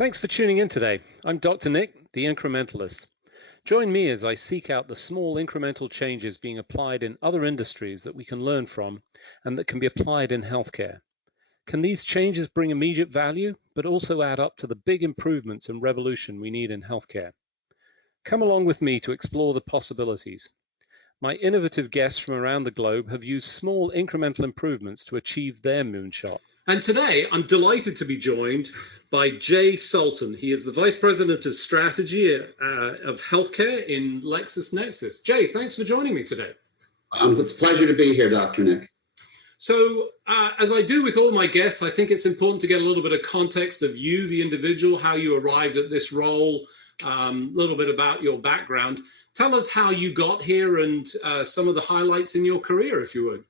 Thanks for tuning in today. I'm Dr. Nick, the Incrementalist. Join me as I seek out the small incremental changes being applied in other industries that we can learn from and that can be applied in healthcare. Can these changes bring immediate value, but also add up to the big improvements and revolution we need in healthcare? Come along with me to explore the possibilities. My innovative guests from around the globe have used small incremental improvements to achieve their moonshot. And today, I'm delighted to be joined by Jay Sultan. He is the Vice President of Strategy of Healthcare in LexisNexis. Jay, thanks for joining me today. It's a pleasure to be here, Dr. Nick. So, as I do with all my guests, I think it's important to get a little bit of context of you, the individual, how you arrived at this role, a little bit about your background. Tell us how you got here and some of the highlights in your career, if you would.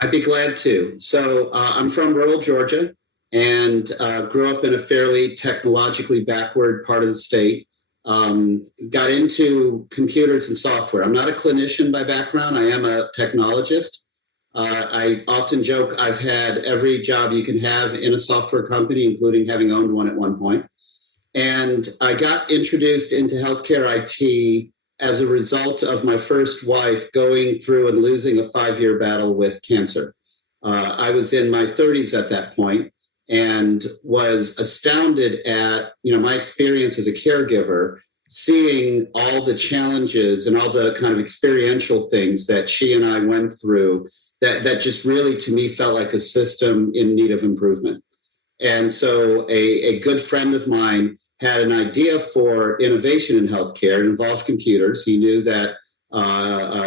I'd be glad to. So I'm from rural Georgia and grew up in a fairly technologically backward part of the state. Got into computers and software. I'm not a clinician by background. I am a technologist. I often joke I've had every job you can have in a software company, including having owned one at one point. And I got introduced into healthcare IT as a result of my first wife going through and losing a 5-year battle with cancer. I was in my 30s at that point and was astounded at, my experience as a caregiver, seeing all the challenges and all the kind of experiential things that she and I went through that just really, to me, felt like a system in need of improvement. And so a good friend of mine had an idea for innovation in healthcare. It involved computers. He knew that,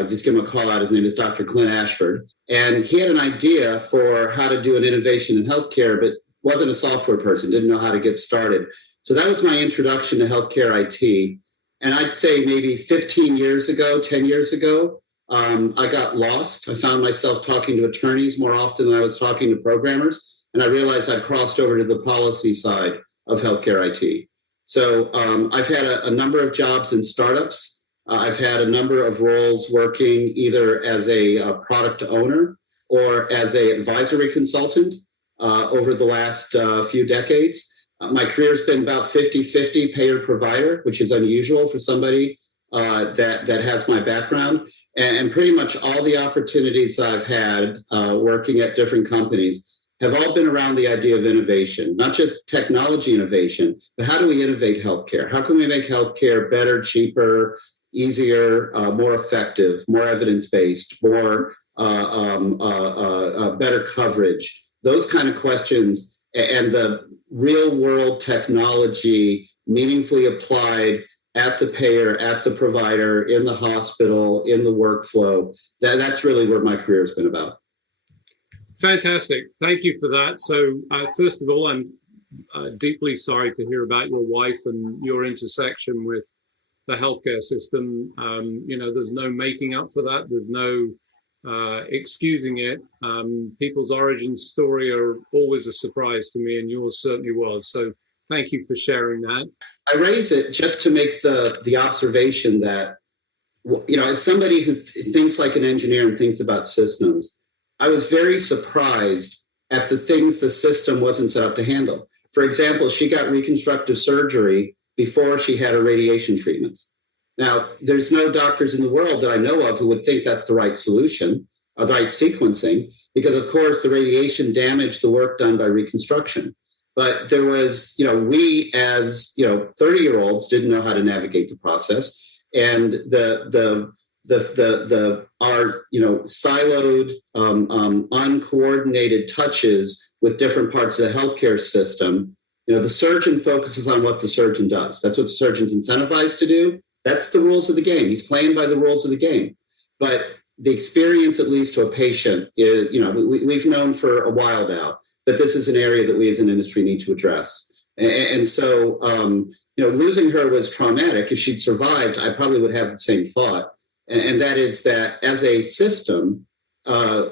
just give him a call out, his name is Dr. Clint Ashford. And he had an idea for how to do an innovation in healthcare, but wasn't a software person, didn't know how to get started. So that was my introduction to healthcare IT. And I'd say maybe 10 years ago, I got lost. I found myself talking to attorneys more often than I was talking to programmers. And I realized I'd crossed over to the policy side of healthcare IT. So I've had a number of jobs in startups. I've had a number of roles working either as a product owner or as an advisory consultant over the last few decades. My career has been about 50-50 payer-provider, which is unusual for somebody that has my background. And pretty much all the opportunities I've had working at different companies have all been around the idea of innovation, not just technology innovation, but how do we innovate healthcare? How can we make healthcare better, cheaper, easier, more effective, more evidence-based, more better coverage? Those kind of questions and the real-world technology meaningfully applied at the payer, at the provider, in the hospital, in the workflow, that's really where my career has been about. Fantastic. Thank you for that. So first of all, I'm deeply sorry to hear about your wife and your intersection with the healthcare system. There's no making up for that. There's no excusing it. People's origin story are always a surprise to me, and yours certainly was. So thank you for sharing that. I raise it just to make the observation that, as somebody who thinks like an engineer and thinks about systems, I was very surprised at the things the system wasn't set up to handle. For example, she got reconstructive surgery before she had her radiation treatments. Now, there's no doctors in the world that I know of who would think that's the right solution or the right sequencing, because, of course, the radiation damaged the work done by reconstruction. But there was, we as, 30-year-olds didn't know how to navigate the process. And our siloed, uncoordinated touches with different parts of the healthcare system. The surgeon focuses on what the surgeon does. That's what the surgeon's incentivized to do. That's the rules of the game. He's playing by the rules of the game. But the experience it leads to a patient is, we've known for a while now that this is an area that we as an industry need to address. And so, losing her was traumatic. If she'd survived, I probably would have the same thought. And that is that as a system, I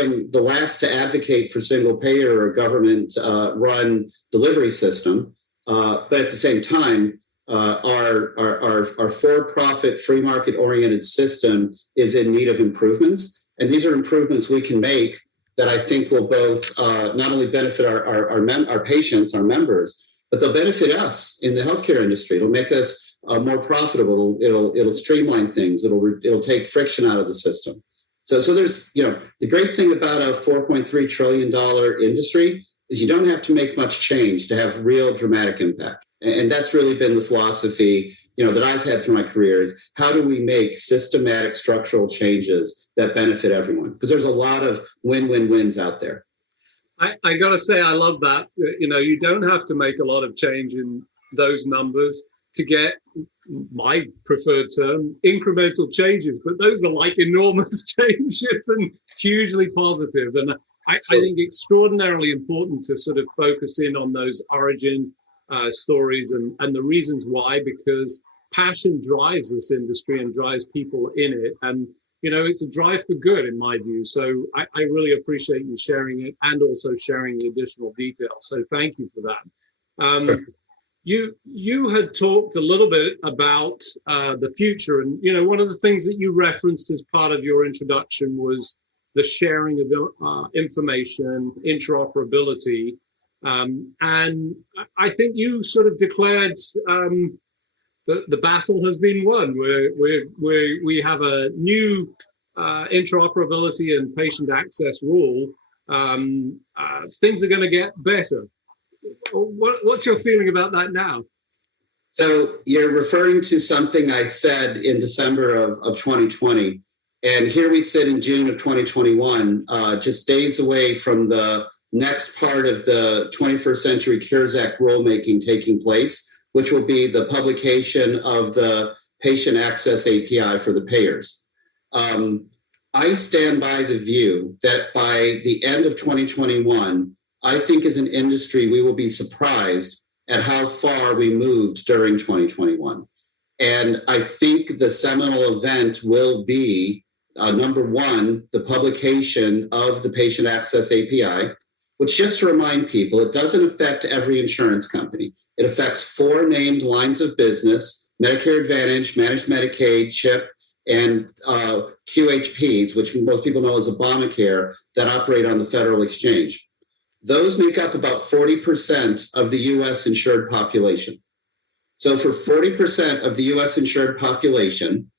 am the last to advocate for single payer or government run delivery system. But at the same time, our for-profit, free market oriented system is in need of improvements. And these are improvements we can make that I think will both not only benefit our patients, our members, but they'll benefit us in the healthcare industry. It'll make us more profitable. It'll streamline things. It'll take friction out of the system. So there's, the great thing about a $4.3 trillion industry is you don't have to make much change to have real dramatic impact. And that's really been the philosophy, that I've had through my career is how do we make systematic structural changes that benefit everyone? Because there's a lot of win-win-wins out there. I got to say, I love that. You don't have to make a lot of change in those numbers to get my preferred term, incremental changes. But those are like enormous changes and hugely positive. And I think extraordinarily important to sort of focus in on those origin stories and the reasons why, because passion drives this industry and drives people in it. And it's a drive for good, in my view. So I really appreciate you sharing it and also sharing the additional details. So thank you for that. You had talked a little bit about the future. And, one of the things that you referenced as part of your introduction was the sharing of information, interoperability. And I think you sort of declared the battle has been won. We have a new interoperability and patient access rule. Things are going to get better. What's your feeling about that now? So you're referring to something I said in December of 2020. And here we sit in June of 2021, just days away from the next part of the 21st Century Cures Act rulemaking taking place, which will be the publication of the patient access API for the payers. I stand by the view that by the end of 2021, I think as an industry, we will be surprised at how far we moved during 2021. And I think the seminal event will be, number one, the publication of the patient access API, which, just to remind people, it doesn't affect every insurance company. It affects 4 named lines of business: Medicare Advantage, Managed Medicaid, CHIP, and QHPs, which most people know as Obamacare, that operate on the federal exchange. Those make up about 40% of the U.S. insured population. So for 40% of the U.S. insured population,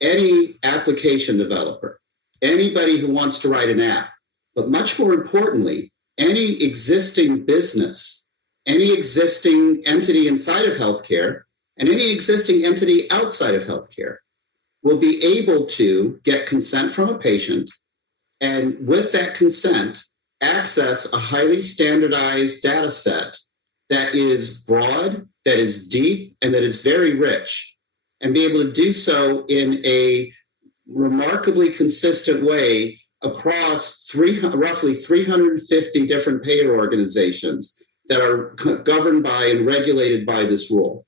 any application developer, anybody who wants to write an app, but much more importantly, any existing business, any existing entity inside of healthcare, and any existing entity outside of healthcare will be able to get consent from a patient, and with that consent, access a highly standardized data set that is broad, that is deep, and that is very rich, and be able to do so in a remarkably consistent way across roughly 350 different payer organizations that are governed by and regulated by this rule.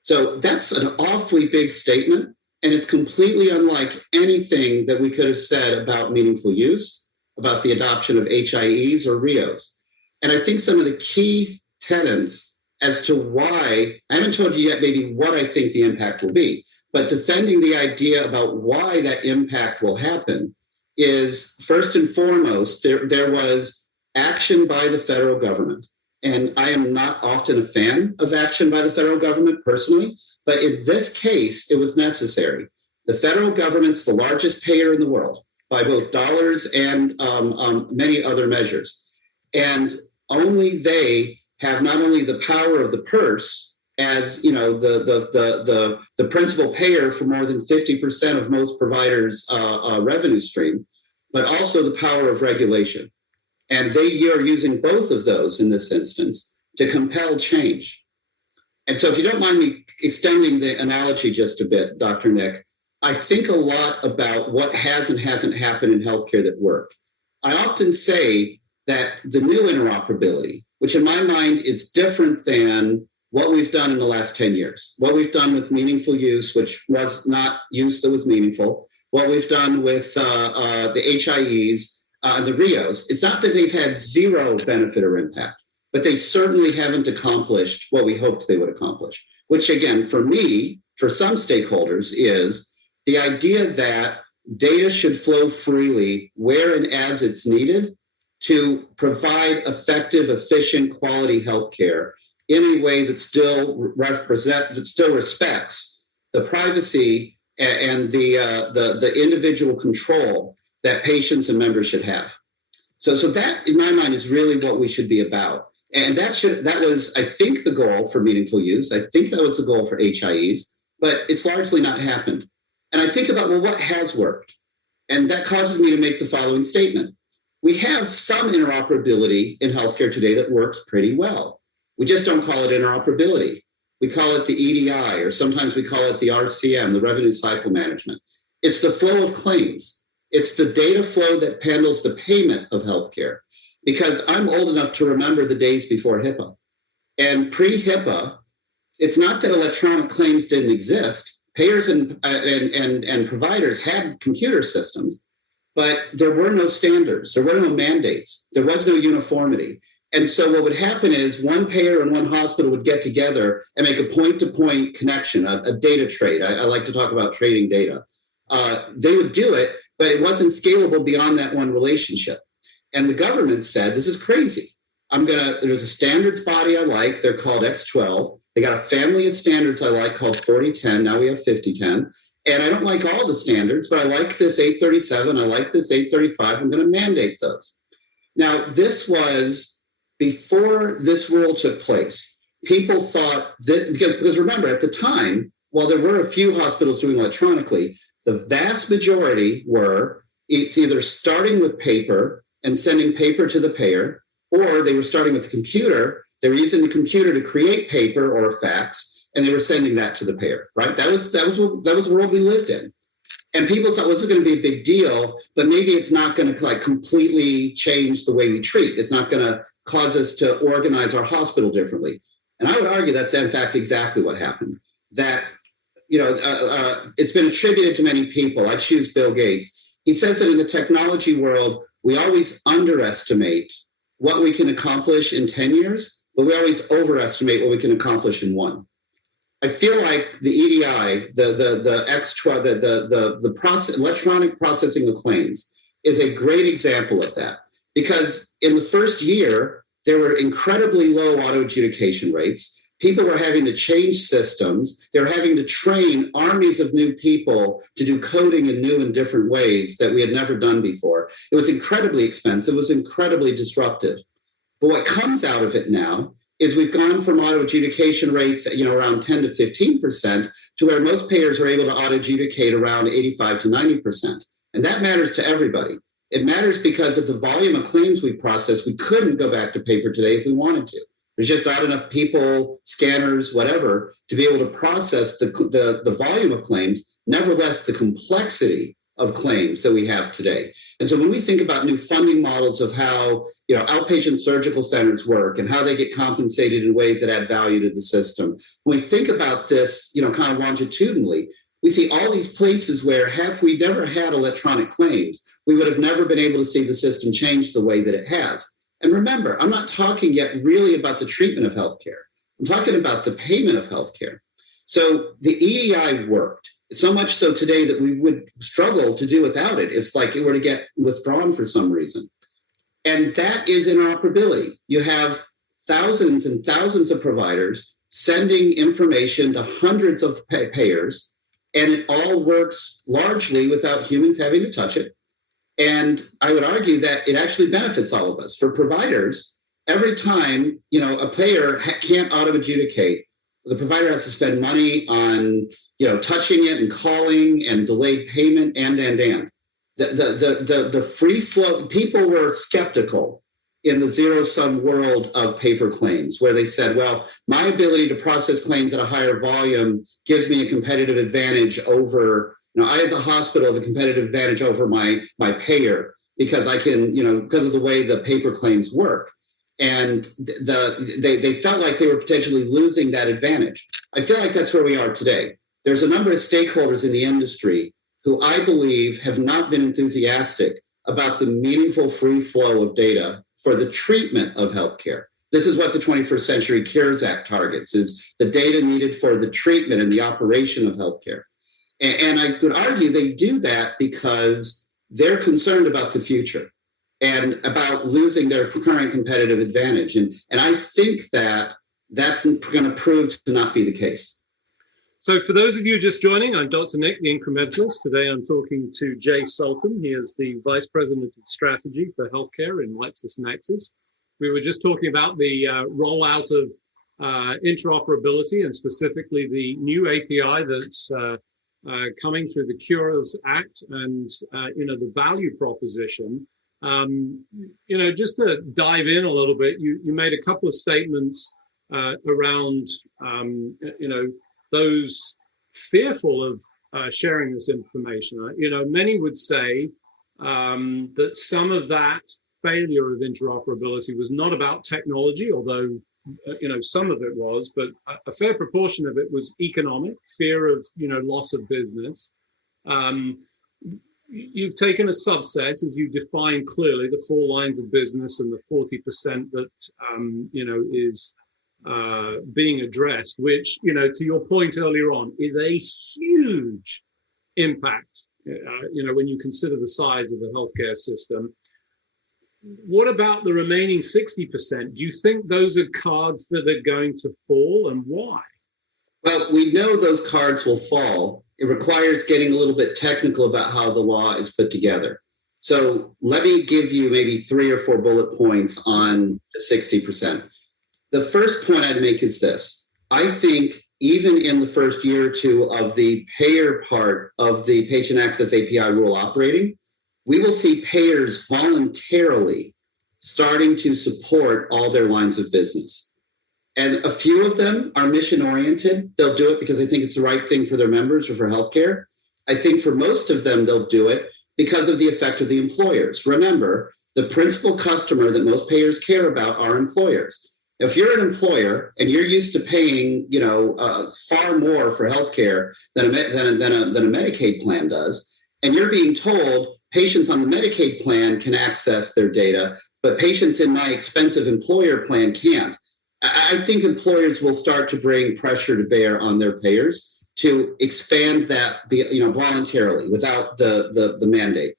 So that's an awfully big statement, and it's completely unlike anything that we could have said about meaningful use, about the adoption of HIEs or RIOs. And I think some of the key tenets as to why, I haven't told you yet maybe what I think the impact will be, but defending the idea about why that impact will happen is, first and foremost, there was action by the federal government. And I am not often a fan of action by the federal government personally, but in this case, it was necessary. The federal government's the largest payer in the world by both dollars and many other measures. And only they have not only the power of the purse as the principal payer for more than 50% of most providers' revenue stream, but also the power of regulation. And they are using both of those in this instance to compel change. And so if you don't mind me extending the analogy just a bit, Dr. Nick, I think a lot about what has and hasn't happened in healthcare that worked. I often say that the new interoperability, which in my mind is different than what we've done in the last 10 years, what we've done with meaningful use, which was not use that was meaningful, what we've done with the HIEs and the RIOs, it's not that they've had zero benefit or impact, but they certainly haven't accomplished what we hoped they would accomplish, which again, for me, for some stakeholders, is the idea that data should flow freely where and as it's needed to provide effective, efficient, quality healthcare in a way that still respects the privacy and the individual control that patients and members should have. So that, in my mind, is really what we should be about. And that was, I think, the goal for meaningful use. I think that was the goal for HIEs, but it's largely not happened. And I think about, well, what has worked? And that causes me to make the following statement. We have some interoperability in healthcare today that works pretty well. We just don't call it interoperability. We call it the EDI, or sometimes we call it the RCM, the revenue cycle management. It's the flow of claims. It's the data flow that handles the payment of healthcare. Because I'm old enough to remember the days before HIPAA. And pre-HIPAA, it's not that electronic claims didn't exist. Payers and providers had computer systems, but there were no standards. There were no mandates. There was no uniformity. And so what would happen is one payer and one hospital would get together and make a point-to-point connection, a data trade. I like to talk about trading data. They would do it, but it wasn't scalable beyond that one relationship. And the government said, this is crazy. There's a standards body I like. They're called X12. They got a family of standards I like called 4010. Now we have 5010. And I don't like all the standards, but I like this 837. I like this 835. I'm going to mandate those. Now, this was before this rule took place. People thought that, because remember, at the time, while there were a few hospitals doing electronically, the vast majority were either starting with paper and sending paper to the payer, or they were starting with a computer. They were using the computer to create paper or a fax, and they were sending that to the payer, right? That was the world we lived in. And people thought, well, this is going to be a big deal, but maybe it's not going to completely change the way we treat. It's not going to cause us to organize our hospital differently. And I would argue that's, in fact, exactly what happened. That, it's been attributed to many people. I choose Bill Gates. He says that in the technology world, we always underestimate what we can accomplish in 10 years, but we always overestimate what we can accomplish in one. I feel like the EDI, the X12, the process, electronic processing of claims is a great example of that. Because in the first year, there were incredibly low auto adjudication rates. People were having to change systems. They were having to train armies of new people to do coding in new and different ways that we had never done before. It was incredibly expensive. It was incredibly disruptive. But what comes out of it now is we've gone from auto adjudication rates, around 10 to 15%, to where most payers are able to auto adjudicate around 85 to 90%. And that matters to everybody. It matters because of the volume of claims we process. We couldn't go back to paper today if we wanted to. There's just not enough people, scanners, whatever, to be able to process the volume of claims, nevertheless, the complexity of claims that we have today. And so when we think about new funding models of how outpatient surgical centers work and how they get compensated in ways that add value to the system, when we think about this, kind of longitudinally, we see all these places where had we never had electronic claims, we would have never been able to see the system change the way that it has. And remember, I'm not talking yet really about the treatment of healthcare. I'm talking about the payment of healthcare. So the EDI worked, so much so today that we would struggle to do without it if it were to get withdrawn for some reason. And that is interoperability. You have thousands and thousands of providers sending information to hundreds of payers, and it all works largely without humans having to touch it. And I would argue that it actually benefits all of us. For providers, every time, a payer can't auto-adjudicate, the provider has to spend money on, touching it and calling and delayed payment and. The free flow, people were skeptical in the zero-sum world of paper claims, where they said, well, my ability to process claims at a higher volume gives me a competitive advantage over, I as a hospital have a competitive advantage over my payer because I can, because of the way the paper claims work. And they felt like they were potentially losing that advantage. I feel like that's where we are today. There's a number of stakeholders in the industry who I believe have not been enthusiastic about the meaningful free flow of data for the treatment of healthcare. This is what the 21st Century Cures Act targets, is the data needed for the treatment and the operation of healthcare. And I would argue they do that because they're concerned about the future and about losing their current competitive advantage. And I think that that's going to prove to not be the case. So for those of you just joining, I'm Dr. Nick, the Incrementalist. Today I'm talking to Jay Sultan. He is the Vice President of Strategy for Healthcare in LexisNexis. We were just talking about the rollout of interoperability, and specifically the new API that's coming through the Cures Act, and the value proposition. Just to dive in a little bit, you made a couple of statements around those fearful of sharing this information. Many would say that some of that failure of interoperability was not about technology, although some of it was, but a fair proportion of it was economic, fear of loss of business. You've taken a subset, as you define clearly, the 4 lines of business and the 40% that is being addressed, which, to your point earlier on, is a huge impact, when you consider the size of the healthcare system. What about the remaining 60%? Do you think those are cards that are going to fall, and why? Well, we know those cards will fall. It requires getting a little bit technical about how the law is put together. So let me give you maybe 3 or 4 bullet points on the 60%. The first point I'd make is this. I think even in the first year or two of the payer part of the patient access API rule operating, we will see payers voluntarily starting to support all their lines of business. And a few of them are mission-oriented. They'll do it because they think it's the right thing for their members or for healthcare. I think for most of them, they'll do it because of the effect of the employers. Remember, the principal customer that most payers care about are employers. If you're an employer and you're used to paying, far more for healthcare than a Medicaid plan does, and you're being told patients on the Medicaid plan can access their data, but patients in my expensive employer plan can't, I think employers will start to bring pressure to bear on their payers to expand that, voluntarily without the mandate.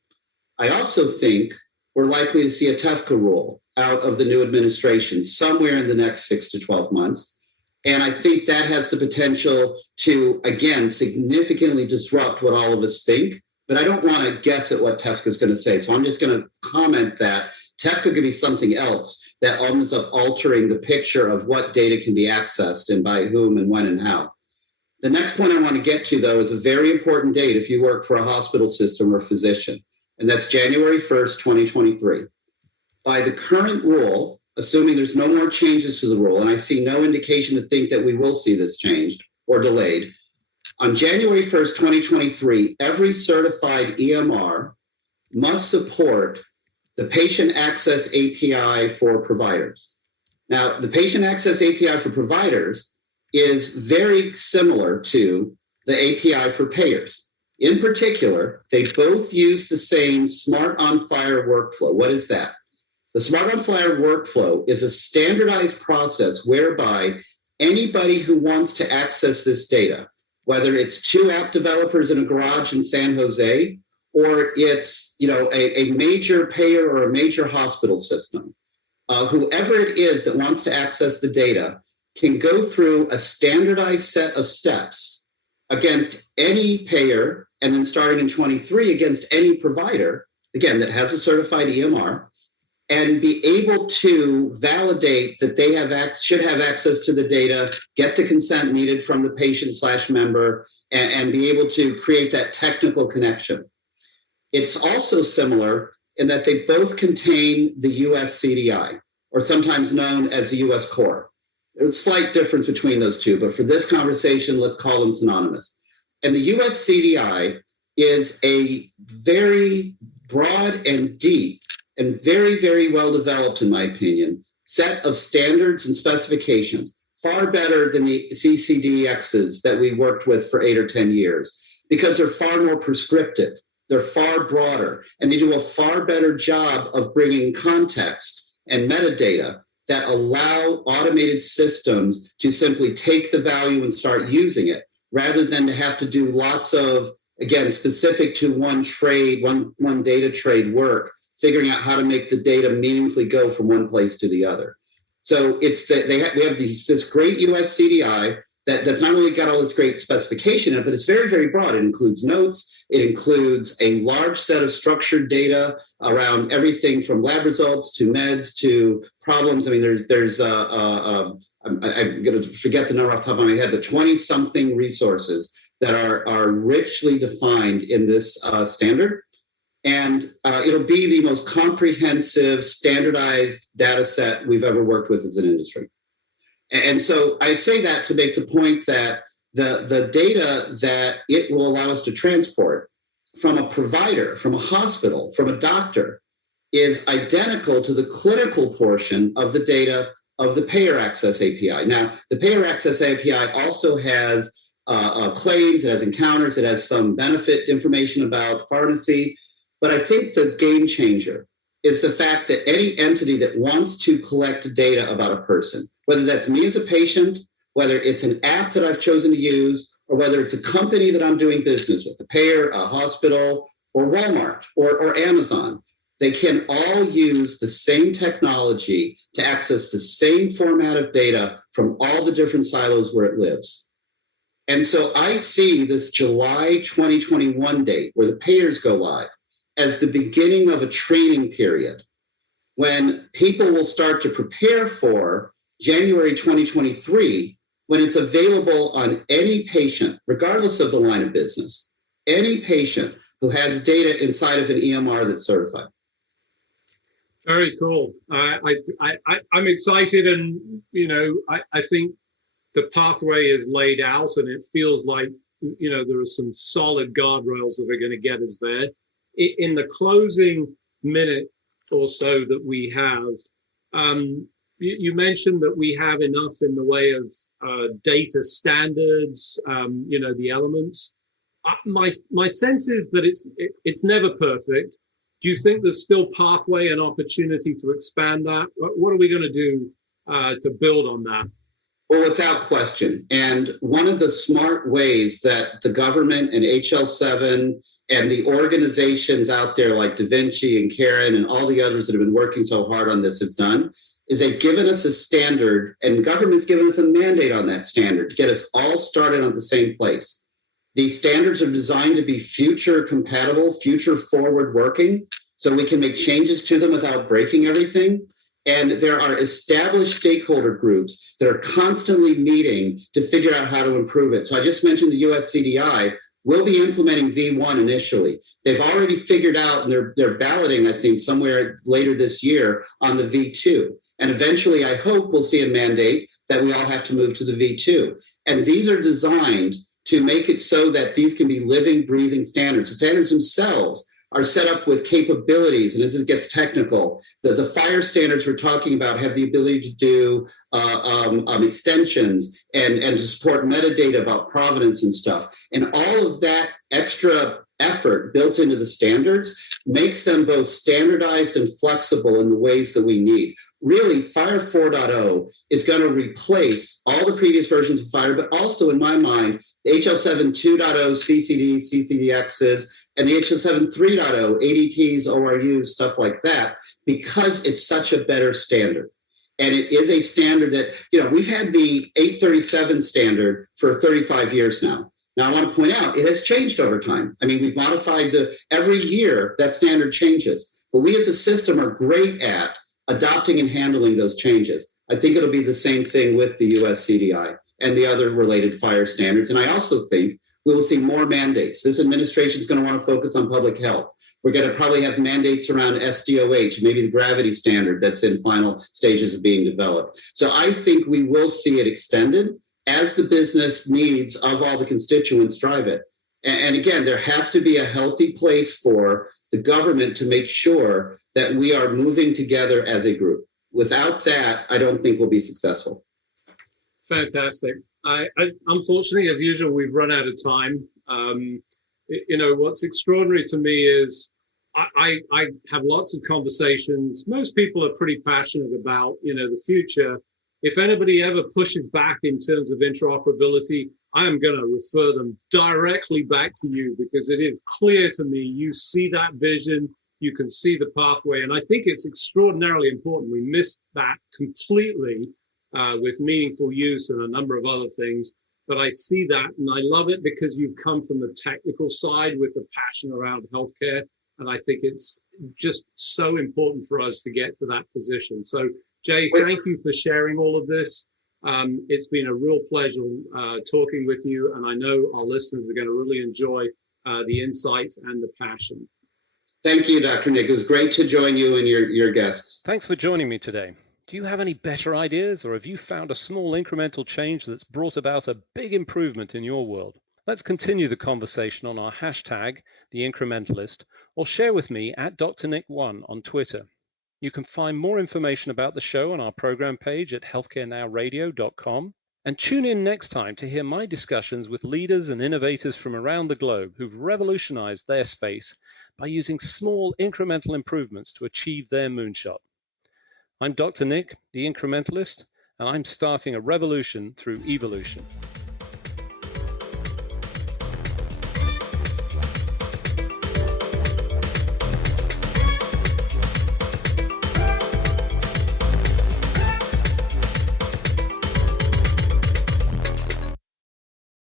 I also think we're likely to see a TEFCA rule out of the new administration somewhere in the next 6 to 12 months. And I think that has the potential to, again, significantly disrupt what all of us think. But I don't want to guess at what TEFCA is going to say. So I'm just going to comment that TEFCA could be something else that ends up altering the picture of what data can be accessed and by whom and when and how. The next point I want to get to, though, is a very important date if you work for a hospital system or physician, and that's January 1st, 2023. By the current rule, assuming there's no more changes to the rule, and I see no indication to think that we will see this changed or delayed, on January 1st, 2023, every certified EMR must support the Patient Access API for providers. Now, the Patient Access API for providers is very similar to the API for payers. In particular, they both use the same Smart on File workflow. What is that? The Smart on File workflow is a standardized process whereby anybody who wants to access this data, whether it's 2 app developers in a garage in San Jose, or it's a major payer or a major hospital system, whoever it is that wants to access the data can go through a standardized set of steps against any payer, and then starting in 23 against any provider, again, that has a certified EMR, and be able to validate that they should have access to the data, get the consent needed from the patient/member, and be able to create that technical connection. It's also similar in that they both contain the US CDI, or sometimes known as the US Core. There's a slight difference between those two, but for this conversation, let's call them synonymous. And the US CDI is a very broad and deep and very, very well developed, in my opinion, set of standards and specifications, far better than the CCDXs that we worked with for 8 or 10 years, because they're far more prescriptive. They're far broader, and they do a far better job of bringing context and metadata that allow automated systems to simply take the value and start using it, rather than to have to do lots of, again, specific to one trade, one data trade work, figuring out how to make the data meaningfully go from one place to the other. So it's that we have this great US CDI that's not only got all this great specification in it, but it's very, very broad. It includes notes. It includes a large set of structured data around everything from lab results to meds to problems. I mean, I'm going to forget the number off the top of my head, but 20-something resources that are richly defined in this standard. And it'll be the most comprehensive, standardized data set we've ever worked with as an industry. And so I say that to make the point that the data that it will allow us to transport from a provider, from a hospital, from a doctor, is identical to the clinical portion of the data of the Payer Access API. Now, the Payer Access API also has claims, it has encounters, it has some benefit information about pharmacy. But I think the game changer is the fact that any entity that wants to collect data about a person, whether that's me as a patient, whether it's an app that I've chosen to use, or whether it's a company that I'm doing business with, a payer, a hospital, or Walmart, or Amazon, they can all use the same technology to access the same format of data from all the different silos where it lives. And so I see this July 2021 date where the payers go live as the beginning of a training period when people will start to prepare for January 2023, when it's available on any patient, regardless of the line of business, any patient who has data inside of an EMR that's certified. Very cool. I'm excited, and I think the pathway is laid out, and it feels like there are some solid guardrails that are going to get us there. In the closing minute or so that we have, you mentioned that we have enough in the way of data standards, the elements. My sense is that it's never perfect. Do you think there's still pathway and opportunity to expand that? What are we going to do to build on that? Well, without question. And one of the smart ways that the government and HL7 and the organizations out there like Da Vinci and Karen and all the others that have been working so hard on this have done is they've given us a standard, and government's given us a mandate on that standard to get us all started on the same place. These standards are designed to be future compatible, future forward working, so we can make changes to them without breaking everything. And there are established stakeholder groups that are constantly meeting to figure out how to improve it. So I just mentioned the US CDI. We'll be implementing V1 initially. They've already figured out, and they're balloting, I think, somewhere later this year on the V2. And eventually, I hope we'll see a mandate that we all have to move to the V2. And these are designed to make it so that these can be living, breathing standards. The standards themselves are set up with capabilities, and as it gets technical, the fire standards we're talking about have the ability to do extensions and to support metadata about provenance and stuff. And all of that extra effort built into the standards makes them both standardized and flexible in the ways that we need. Really, FHIR 4.0 is going to replace all the previous versions of FHIR, but also, in my mind, the HL7 2.0 CCD, CCDXs, and the HL7 3.0 ADTs, ORUs, stuff like that, because it's such a better standard. And it is a standard that, we've had the 837 standard for 35 years now. Now, I want to point out, it has changed over time. I mean, we've modified every year that standard changes. But we as a system are great at adopting and handling those changes. I think it'll be the same thing with the US CDI and the other related FHIR standards. And I also think we will see more mandates. This administration is going to want to focus on public health. We're going to probably have mandates around SDOH, maybe the gravity standard that's in final stages of being developed. So I think we will see it extended as the business needs of all the constituents drive it. And again, there has to be a healthy place for the government to make sure that we are moving together as a group. Without that, I don't think we'll be successful. Fantastic. I unfortunately, as usual, we've run out of time. What's extraordinary to me is I have lots of conversations. Most people are pretty passionate about, the future. If anybody ever pushes back in terms of interoperability, I am going to refer them directly back to you, because it is clear to me you see that vision, you can see the pathway. And I think it's extraordinarily important. We missed that completely with meaningful use and a number of other things. But I see that, and I love it because you've come from the technical side with the passion around healthcare. And I think it's just so important for us to get to that position. So, Jay, thank you for sharing all of this. It's been a real pleasure talking with you, and I know our listeners are going to really enjoy the insights and the passion. Thank you, Dr. Nick. It was great to join you and your guests. Thanks for joining me today. Do you have any better ideas, or have you found a small incremental change that's brought about a big improvement in your world? Let's continue the conversation on our hashtag, The Incrementalist, or share with me at DrNick1 on Twitter. You can find more information about the show on our program page at healthcarenowradio.com. And tune in next time to hear my discussions with leaders and innovators from around the globe who've revolutionized their space by using small incremental improvements to achieve their moonshot. I'm Dr. Nick, the Incrementalist, and I'm starting a revolution through evolution.